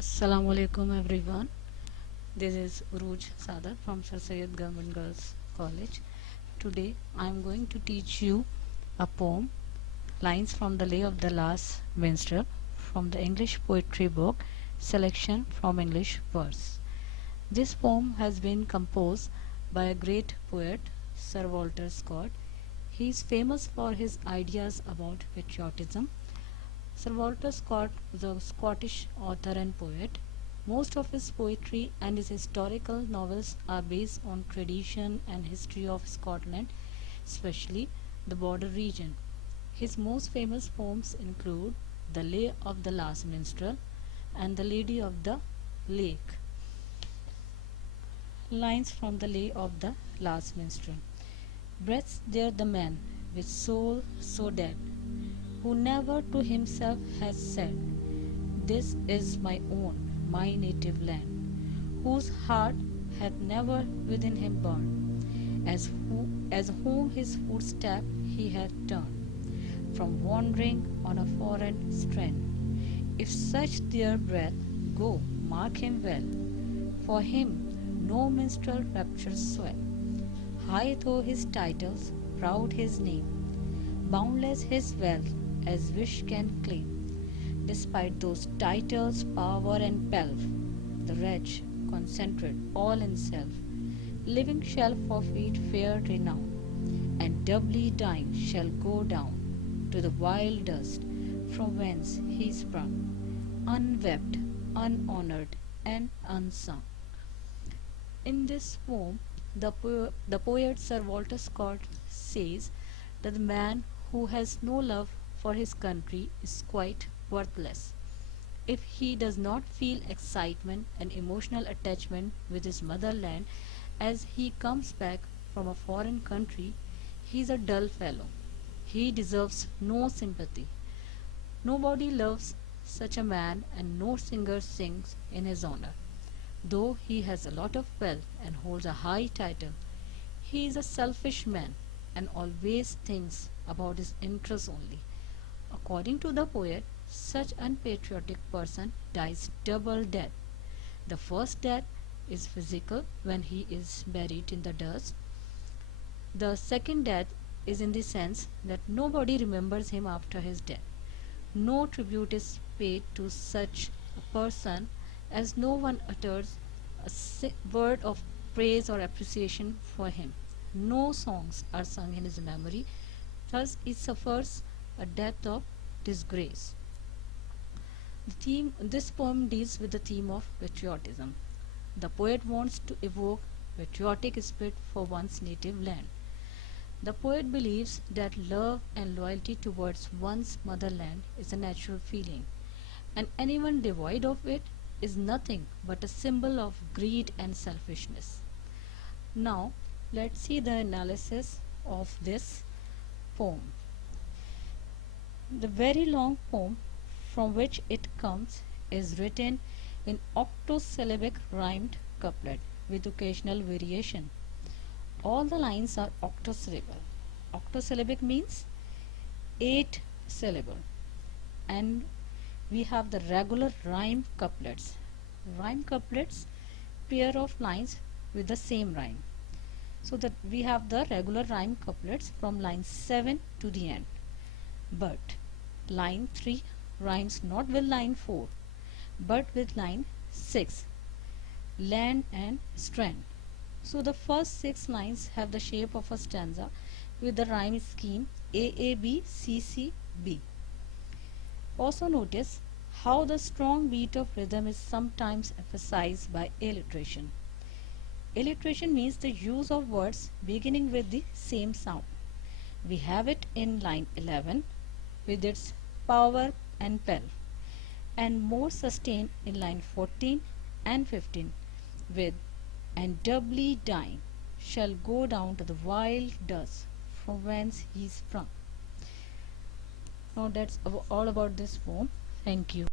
Assalamu alaikum everyone. This is Urooj Saadat from Syed Govt.Girls College. Today I am going to teach you a poem, lines from the Lay of the Last Minstrel from the English poetry book Selection from English Verse. This poem has been composed by a great poet, Sir Walter Scott. He is famous for his ideas about patriotism. Sir Walter Scott was a Scottish author and poet. Most of his poetry and his historical novels are based on tradition and history of Scotland, especially the border region. His most famous poems include The Lay of the Last Minstrel and The Lady of the Lake. Lines from The Lay of the Last Minstrel. Breathes there the man with soul so dead, who never to himself has said, "This is my own, my native land," whose heart hath never within him burned, as whom his footstep he hath turned, from wandering on a foreign strand. If such their breath go, mark him well, for him no minstrel raptures swell. High though his titles, proud his name, boundless his wealth, as wish can claim. Despite those titles, power and pelf, the wretch, concentrate all in self, living shall forfeit fair renown, and doubly dying shall go down to the vile dust from whence he sprung, unwept, unhonored, and unsung. In this poem, the poet Sir Walter Scott says that the man who has no love for his country is quite worthless. If he does not feel excitement and emotional attachment with his motherland as he comes back from a foreign country, he is a dull fellow. He deserves no sympathy. Nobody loves such a man, and no singer sings in his honor. Though he has a lot of wealth and holds a high title, he is a selfish man and always thinks about his interests only. According to the poet, such unpatriotic person dies double death. The first death is physical when he is buried in the dust. The second death is in the sense that nobody remembers him after his death. No tribute is paid to such a person, as no one utters a word of praise or appreciation for him. No songs are sung in his memory. Thus, he suffers a death of disgrace. This poem deals with the theme of patriotism. The poet wants to evoke patriotic spirit for one's native land. The poet believes that love and loyalty towards one's motherland is a natural feeling, and anyone devoid of it is nothing but a symbol of greed and selfishness. Now, let's see the analysis of this poem. The very long poem from which it comes is written in octosyllabic rhymed couplet with occasional variation. All the lines are octosyllable. Octosyllabic means 8 syllable, and we have the regular rhyme couplets. Rhyme couplets, pair of lines with the same rhyme. So that we have the regular rhyme couplets from line 7 to the end. But line 3 rhymes not with line 4 but with line 6, land and strand. So the first 6 lines have the shape of a stanza with the rhyme scheme AABCCB. Also notice how the strong beat of rhythm is sometimes emphasized by alliteration. Alliteration means the use of words beginning with the same sound. We have it in line 11 with its power and pel, and more sustained in line 14 and 15 with "and doubly dying shall go down to the wild dust from whence he sprung." Now that's all about this poem. Thank you.